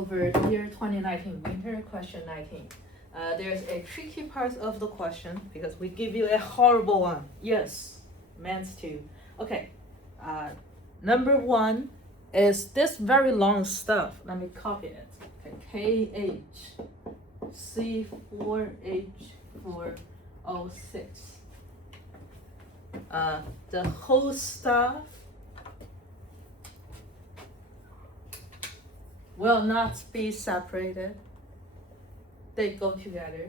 over year 2019 winter question 19. There's a tricky part of the question because we give you a horrible one. Yes, meant to. Okay, number one is this very long stuff. Let me copy it. Okay, KHC4H4O6. The whole stuff will not be separated. They go together.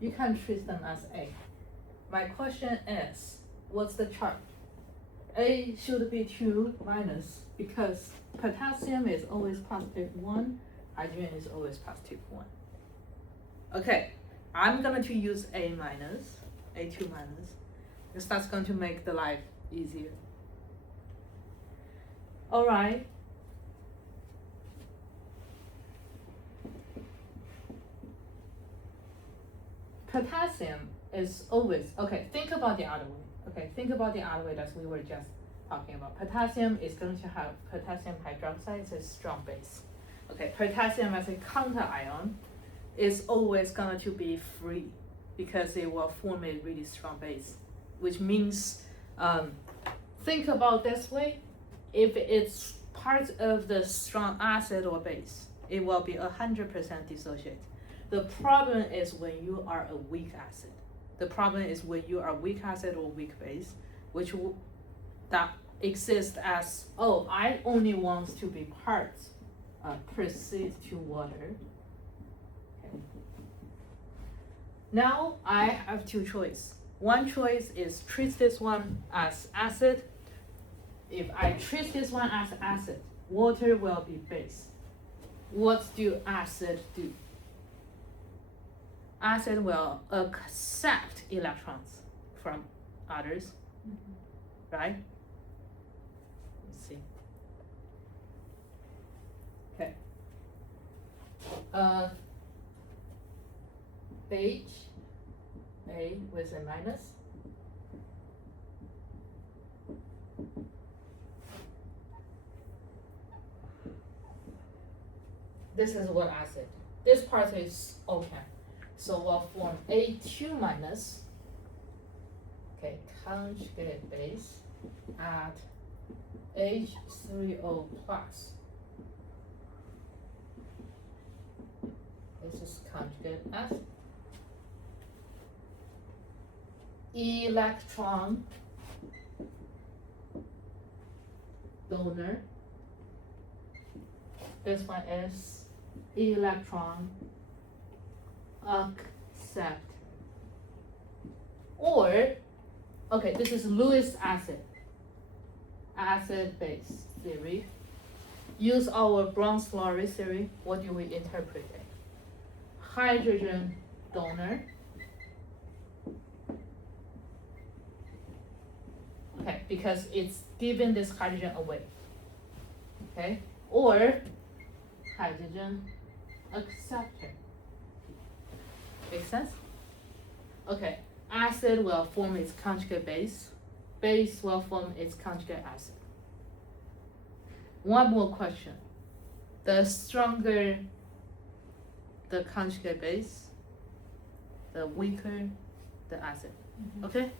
You can treat them as A. My question is, what's the charge? A should be 2 minus because potassium is always positive 1, hydrogen is always positive 1. Okay, I'm going to use A minus, A2 minus, because that's going to make the life easier. All right. Potassium is always, okay, think about the other way. Okay, think about the other way that we were just talking about. Potassium is going to have potassium hydroxide, it's a strong base. Okay, potassium as a counter ion is always going to be free because it will form a really strong base, which means, think about this way, if it's part of the strong acid or base, it will be 100% dissociated. The problem is when you are a weak acid. The problem is when you are weak acid or weak base, which that exists as, oh, I only want to be parts proceed to water. Okay. Now I have two choices. One choice is treat this one as acid. If I treat this one as acid, water will be base. What do acid do? Acid will accept electrons from others, right? Let's see. Okay. H, A with a minus. This is what acid. This part is okay. So we'll form A2 minus, okay, conjugate base at H3O plus. This is conjugate acid. Electron donor. This one is electron accept. Or, okay, this is Lewis acid, acid base theory. Use our Brown-Slurry theory. What do we interpret it? Hydrogen donor. Okay, because it's giving this hydrogen away. Okay, or hydrogen acceptor. Make sense? Okay, acid will form its conjugate base. Base will form its conjugate acid. One more question. The stronger the conjugate base, the weaker the acid. Okay?